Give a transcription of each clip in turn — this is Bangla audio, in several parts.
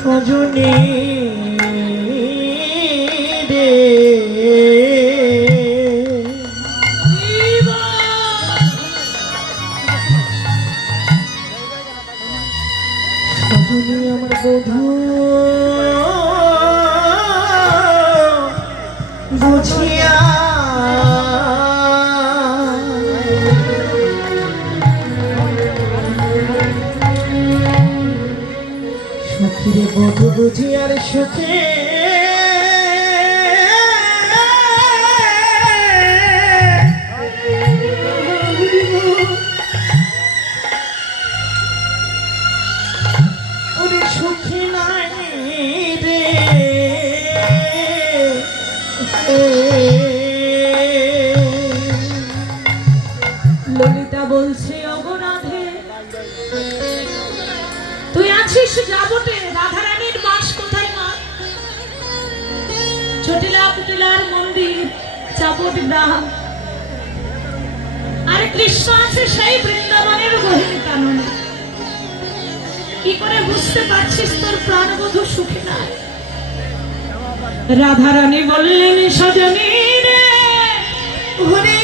সজনী রে সজনী আমার বধূ বুঝিয়া সুখীরে বধূ বুঝিয়ার সুখে ওরে সুখী নাই রে ললিতা বলছে অগরাধে তুই আছিস যাবটে, রাধারানীর বাস কোথায় মা? চটিলা কুটিলার মন্দির, চাবট গ্রাম। আরে কৃষ্ণ আছে সেই বৃন্দাবনের গহীন কাননে। কি করে বুঝতে পারছিস তোর প্রাণবধূ সুখী নাই? রাধারানী বললেন সজনী রে হরে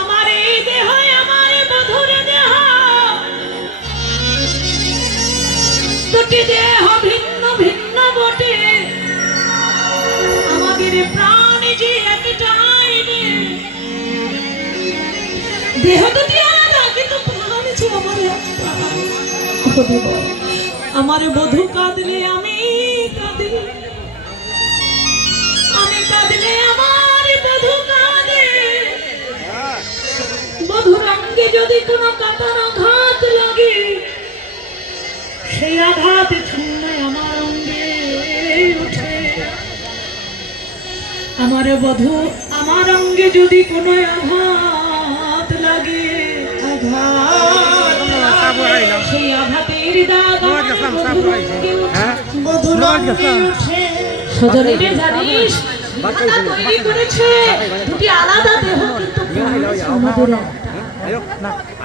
আমার এই দেহ আমার বধূর দেহ, দুটি দেহ ভিন্ন ভিন্ন বটে, আমাদের প্রাণ যে একটাই রে। দেহ দুটি আলাদা কিন্তু প্রাণ যে আমার একটাই। আমার বধূ কাঁদলে আমি কাঁদি, আমি কাঁদলে আমার বধূ কাঁদে। বধূর অঙ্গে যদি কোনো কাটার আঘাত লাগে, সেই আঘাত ছুঁয়ে আমার অঙ্গে উঠে। আমার বধূ আমার অঙ্গে যদি কোনো আঘাত লাগে, সেই আঘাতের দাগ সজনীরে জানিস বিধাতা তৈরি করেছে দুটি আলাদা দেহ,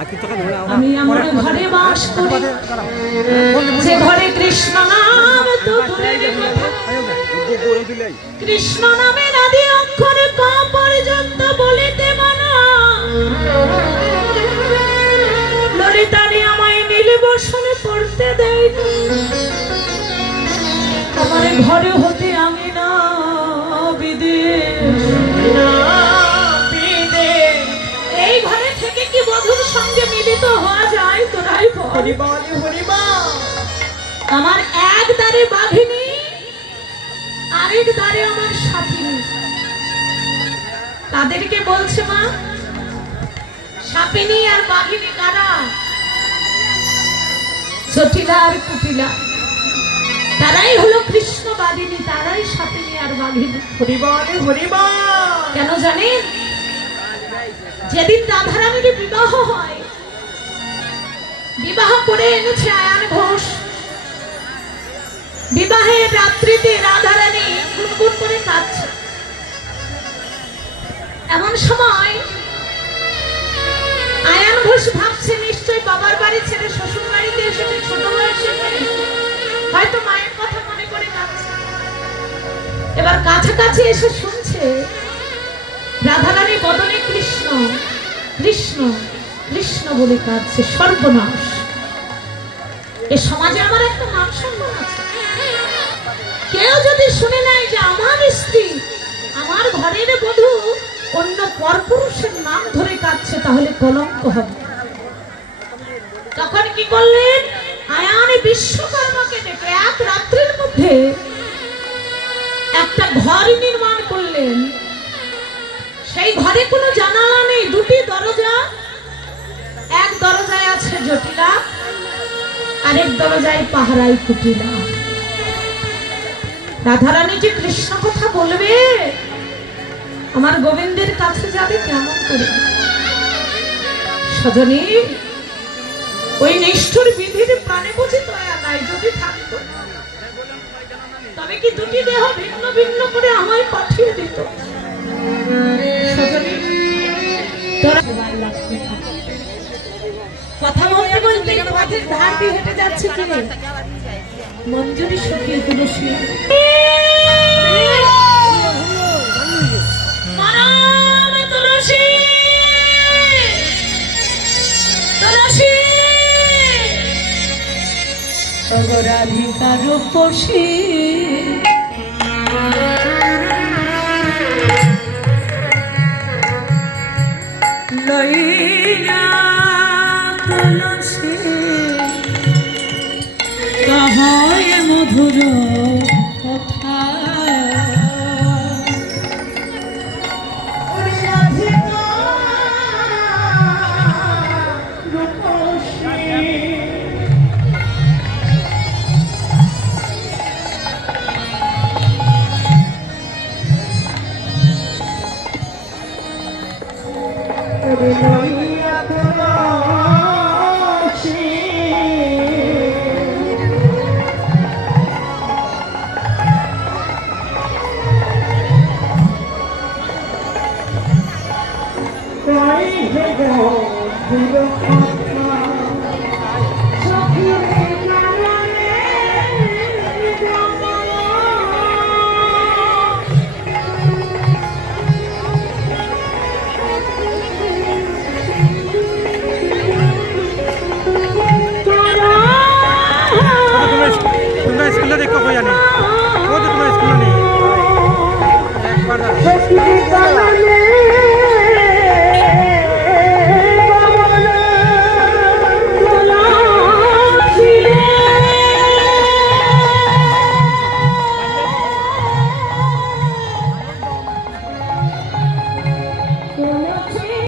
কিন্তু আমাদের আমি আমার ঘরে বাস করি, যে ঘরে কৃষ্ণ নাম তো দূরের কথা, কৃষ্ণ নামের আদি অক্ষর ক পর্যন্ত বলিতে মানা। ললিতারে আমায় নীলে বসনে পড়তে দেয় না, আমার ঘরে হতে আমি না বিদেশ, এই ঘরে থেকে কি বধূর সঙ্গে মিলিত হওয়া যায়? তোরাই আমার এক দ্বারে বাঘিনী, আরেক দ্বারে আমার সাপিনী। তাদেরকে বলছে মা সাপিনী আর বাঘিনী কারা? জটিলা আর কুটিলা, তারাই হলো কৃষ্ণবাদিনী, তারাই সাপিনী আর বাঘিনী। কেন জানেন? যেদিন রাধারানীর বিবাহ হয়, বিবাহ করে এনেছে আয়ান ঘোষ, বিবাহের রাত্রিতে রাধারানী গুনগুন করে কাঁদছে। এমন সময় আয়ান ঘোষ ভাবছে নিশ্চয়ই বাবার বাড়ি ছেড়ে শ্বশুর বাড়িতে এসেছে, ছোট বয়সে হয়তো মায়ের কথা মনে করে কাঁদছে। এবার কাছাকাছি এসে শুনছে রাধারানী বদনে কৃষ্ণ কৃষ্ণ কৃষ্ণ বলে কাঁদছে। সর্বনাশ! এ সমাজে আমার একটা মান সম্মান আছে, কেউ যদি শুনে নেয় যে আমার স্ত্রী, আমার ঘরের বধূ অন্য পরপুরুষের নাম ধরে কাঁদছে, তাহলে কলঙ্ক হবে। তখন কি করলেন? আয়ান বিশ্বকর্মাকে ডেকে এক রাত্রির মধ্যে একটা ঘর নির্মাণ করলেন। সেই ঘরে কোনো জানালা নেই, দুটি দরজা, এক দরজায় আছে জটিলা, আরেক দরজায় পাহারাই কুটিলা। রাধারানী যে কৃষ্ণ কথা বলবে, আমার গোবিন্দের কাছে যাবে কেমন করে? সজনী, ওই নিষ্ঠুর বিধির প্রাণে বুঝি দয়া নাই, যদি থাকতো তবে কি দুটি দেহ ভিন্ন ভিন্ন করে আমায় পাঠিয়ে দিত? কথা বলতে বলতে পথে তুলসীর ধার দিয়ে হেঁটে যাচ্ছে কি রে? মঞ্জুরি সখী তুলসী মারাম তুলসী তুলসী অগরাধিকার পশি লইলা তুলসী কাহায় মধুর কথা ওরে রাধিকা রূপসী ওরে লইয়া তুলসী কই হে গো দূর কথা